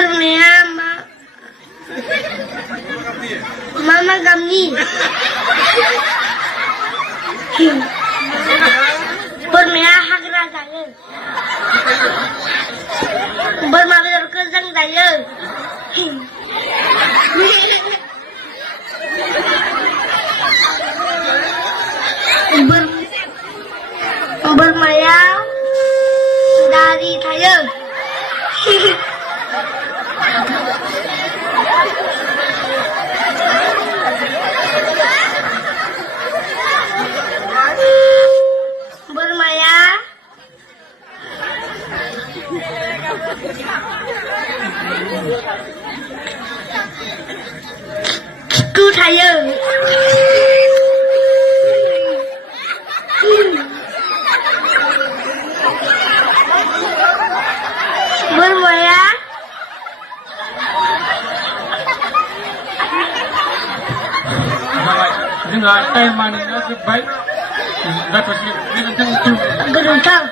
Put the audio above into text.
Bournemouth Mama Gamni Bournemouth hagra jayo Bournemouth bedor kezang jayo Bournemouth dari jayo Bournemouth Ku tayo Bournemouth Enggak, time mana baik. Dapat ini Gerutang